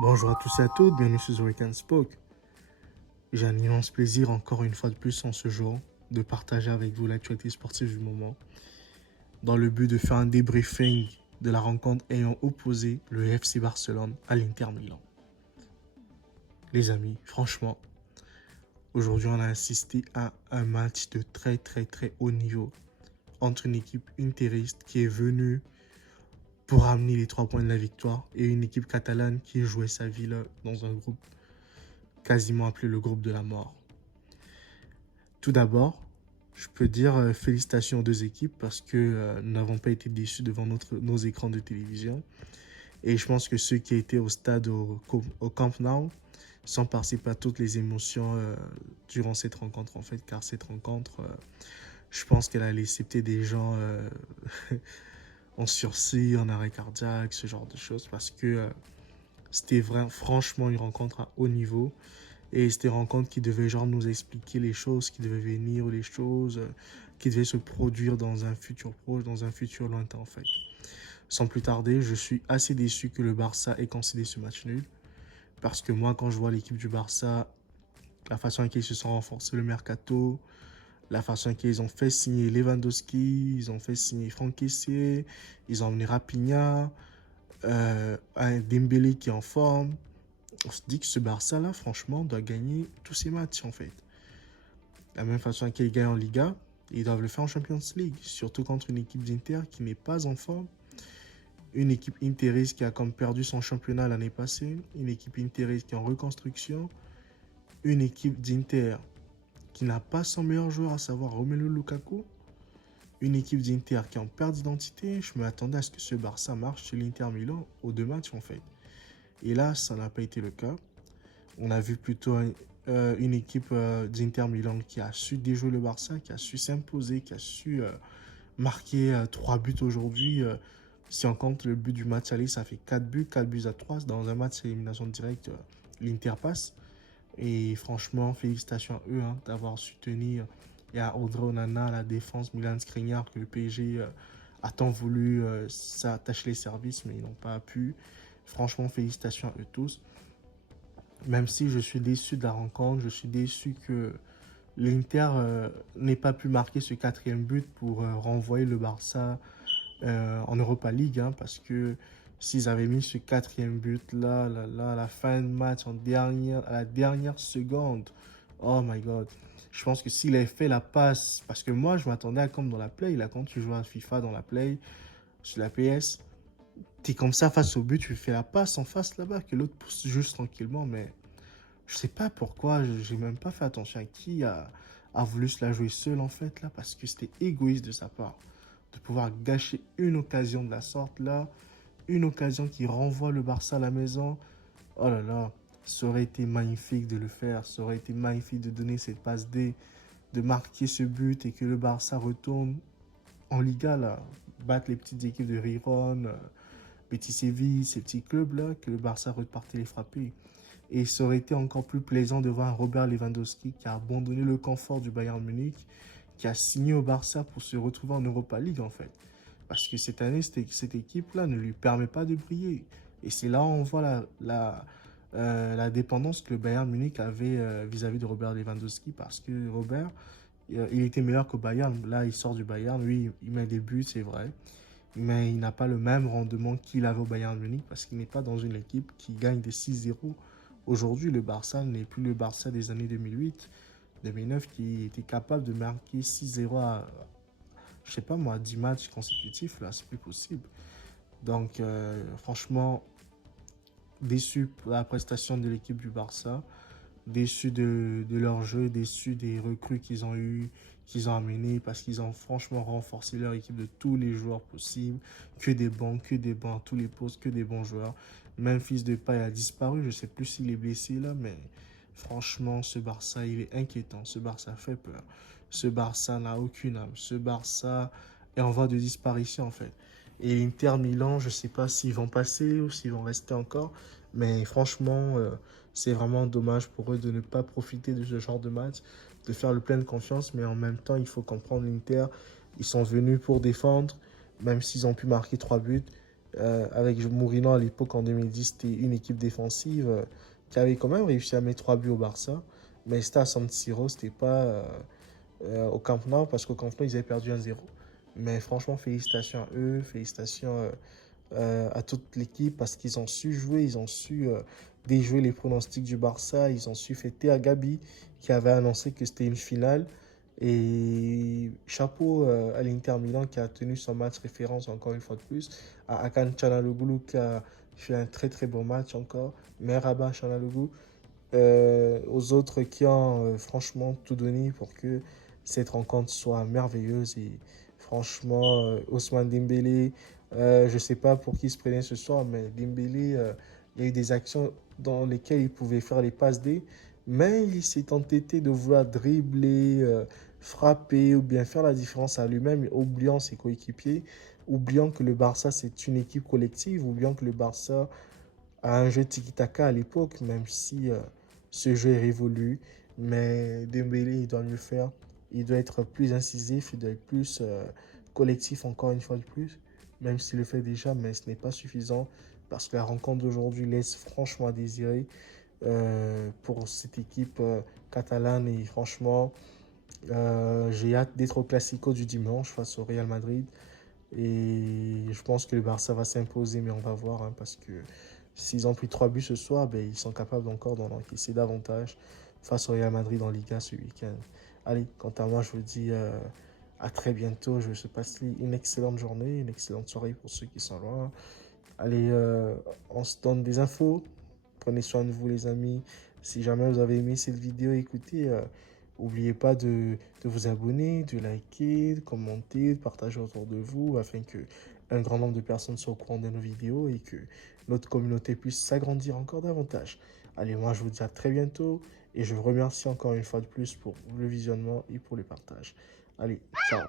Bonjour à tous et à toutes, bienvenue sur The Weekend Spoke. J'ai un immense plaisir encore une fois de plus en ce jour de partager avec vous l'actualité sportive du moment dans le but de faire un débriefing de la rencontre ayant opposé le FC Barcelone à l'Inter Milan. Les amis, franchement, aujourd'hui on a assisté à un match de très haut niveau entre une équipe interiste qui est venue pour amener les 3 points de la victoire et une équipe catalane qui jouait sa vie là, dans un groupe quasiment appelé le groupe de la mort. Tout d'abord, je peux dire félicitations aux deux équipes parce que nous n'avons pas été déçus devant nos écrans de télévision. Et je pense que ceux qui étaient au stade au Camp Nou sont passés par toutes les émotions durant cette rencontre en fait, car cette rencontre, je pense qu'elle a laissé peut-être des gens en sursis, en arrêt cardiaque, ce genre de choses, parce que c'était franchement une rencontre à haut niveau. Et c'était une rencontre qui devait genre nous expliquer les choses qui devaient venir, les choses qui devaient se produire dans un futur proche, dans un futur lointain en fait. Sans plus tarder, je suis assez déçu que le Barça ait concédé ce match nul. Parce que moi, quand je vois l'équipe du Barça, la façon en laquelle ils se sont renforcés le mercato, la façon en laquelle ils ont fait signer Lewandowski, ils ont fait signer Franck Kessié, ils ont emmené Raphinha, un Dembélé qui est en forme. On se dit que ce Barça-là, franchement, doit gagner tous ses matchs, en fait. La même façon qu'ils gagnent en Liga, ils doivent le faire en Champions League. Surtout contre une équipe d'Inter qui n'est pas en forme. Une équipe interiste qui a comme perdu son championnat l'année passée. Une équipe interiste qui est en reconstruction. Une équipe d'Inter qui n'a pas son meilleur joueur, à savoir Romelu Lukaku. Une équipe d'Inter qui est en perte d'identité. Je m'attendais à ce que ce Barça marche sur l'Inter Milan aux 2 matchs, en fait. Et là, ça n'a pas été le cas. On a vu plutôt une équipe d'Inter Milan qui a su déjouer le Barça, qui a su s'imposer, qui a su marquer 3 buts aujourd'hui. Si on compte le but du match aller, ça fait 4 buts, 4 buts à 3. Dans un match élimination directe, l'Inter passe. Et franchement, félicitations à eux d'avoir su tenir. Et à Audrey Onana, à la défense, Milan Skriniar, que le PSG a tant voulu s'attacher les services, mais ils n'ont pas pu. Franchement, félicitations à eux tous. Même si je suis déçu de la rencontre, je suis déçu que l'Inter n'ait pas pu marquer ce 4e but pour renvoyer le Barça en Europa League. Parce que s'ils avaient mis ce 4e but-là, à la fin de match, à la dernière seconde, oh my God. Je pense que s'il avait fait la passe, parce que moi, je m'attendais à comme dans la Play, là, quand tu joues à FIFA dans la Play, sur la PS, t'es comme ça face au but, tu fais la passe en face là-bas, que l'autre pousse juste tranquillement, mais je sais pas pourquoi, j'ai même pas fait attention à qui a voulu se la jouer seul en fait là, parce que c'était égoïste de sa part de pouvoir gâcher une occasion de la sorte là, une occasion qui renvoie le Barça à la maison. Oh là là, ça aurait été magnifique de le faire, ça aurait été magnifique de donner cette passe D, de marquer ce but et que le Barça retourne en Liga là, battre les petites équipes de Riron, Betis Séville, ces petits clubs là, que le Barça repartait les frapper. Et ça aurait été encore plus plaisant de voir un Robert Lewandowski qui a abandonné le confort du Bayern Munich, qui a signé au Barça pour se retrouver en Europa League en fait. Parce que cette année, cette équipe-là ne lui permet pas de briller. Et c'est là où on voit la dépendance que le Bayern Munich avait vis-à-vis de Robert Lewandowski. Parce que Robert, il était meilleur qu'au Bayern. Là, il sort du Bayern. Oui, il met des buts, c'est vrai. Mais il n'a pas le même rendement qu'il avait au Bayern Munich parce qu'il n'est pas dans une équipe qui gagne des 6-0. Aujourd'hui, le Barça n'est plus le Barça des années 2008, 2009 qui était capable de marquer 6-0 à, je sais pas moi, 10 matchs consécutifs. Là, c'est plus possible. Donc, franchement, déçu pour la prestation de l'équipe du Barça, déçu de leur jeu, déçu des recrues qu'ils ont eu, qu'ils ont amenés parce qu'ils ont franchement renforcé leur équipe de tous les joueurs possibles, que des bons à tous les postes, que des bons joueurs. Memphis Depay a disparu, je ne sais plus s'il est blessé là, mais franchement, ce Barça, il est inquiétant, ce Barça fait peur. Ce Barça n'a aucune âme, ce Barça est en voie de disparition en fait. Et l'Inter Milan, je ne sais pas s'ils vont passer ou s'ils vont rester encore, mais franchement, c'est vraiment dommage pour eux de ne pas profiter de ce genre de match, de faire le plein de confiance. Mais en même temps, il faut comprendre l'Inter. Ils sont venus pour défendre, même s'ils ont pu marquer 3 buts. avec Mourinho à l'époque en 2010, c'était une équipe défensive qui avait quand même réussi à mettre 3 buts au Barça. Mais c'était à San Siro, c'était pas au Camp Nou, parce qu'au Camp Nou, ils avaient perdu 1-0. Mais franchement, félicitations à eux, félicitations à toute l'équipe parce qu'ils ont su jouer, ils ont su déjouer les pronostics du Barça, ils ont su fêter à Gabi qui avait annoncé que c'était une finale. Et chapeau à l'Inter Milan qui a tenu son match référence encore une fois de plus, à Hakan Çalhanoğlu qui a fait un très très bon match encore, Merhaba Çalhanoğlu, aux autres qui ont franchement tout donné pour que cette rencontre soit merveilleuse. Et franchement, Ousmane Dembélé, je ne sais pas pour qui il se prenait ce soir, mais Dembélé, il y a eu des actions dans lesquelles il pouvait faire les passes D, mais il s'est entêté de vouloir dribbler, frapper ou bien faire la différence à lui-même, oubliant ses coéquipiers, oubliant que le Barça c'est une équipe collective, oubliant que le Barça a un jeu tiki-taka à l'époque, même si ce jeu est révolu. Mais Dembélé, il doit mieux faire. Il doit être plus incisif, il doit être plus collectif encore une fois de plus. Même s'il le fait déjà, mais ce n'est pas suffisant parce que la rencontre d'aujourd'hui laisse franchement à désirer pour cette équipe catalane. Et franchement, j'ai hâte d'être au Classico du dimanche face au Real Madrid. Et je pense que le Barça va s'imposer, mais on va voir, hein, parce que s'ils ont pris 3 buts ce soir, ben, ils sont capables encore d'en encaisser davantage face au Real Madrid en Liga ce week-end. Allez, quant à moi, je vous dis à très bientôt. Je vous souhaite passer une excellente journée, une excellente soirée pour ceux qui sont loin. Allez, on se donne des infos. Prenez soin de vous, les amis. Si jamais vous avez aimé cette vidéo, écoutez, n'oubliez pas de vous abonner, de liker, de commenter, de partager autour de vous afin que un grand nombre de personnes soient au courant de nos vidéos et que notre communauté puisse s'agrandir encore davantage. Allez, moi je vous dis à très bientôt et je vous remercie encore une fois de plus pour le visionnement et pour le partage. Allez, ciao!